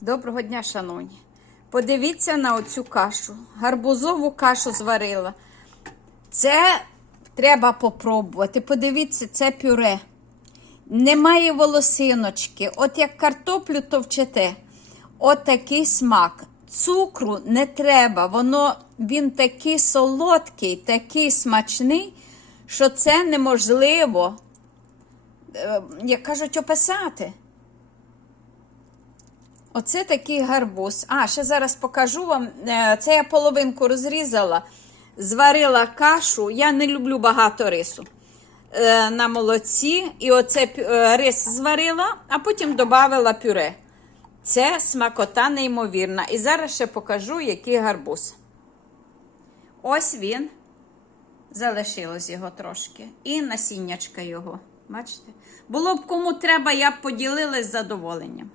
Доброго дня, шановні. Подивіться на оцю кашу. Гарбузову кашу зварила. Це треба попробувати. Подивіться, це пюре. Немає волосиночки. От як картоплю товчете. От такий смак. Цукру не треба. Воно, він такий солодкий, такий смачний, що це неможливо, е, як кажуть, описати. Оце такий гарбуз. А, ще зараз покажу вам. Е, Це я половинку розрізала, зварила кашу. Я не люблю багато рису е, на молоці. І оце е, рис зварила, а потім додала пюре. Це смакота неймовірна. І зараз ще покажу, який гарбуз. Ось він. Залишилось його трошки. І насіннячка його. Бачите? Було б кому треба, я б поділилась з задоволенням.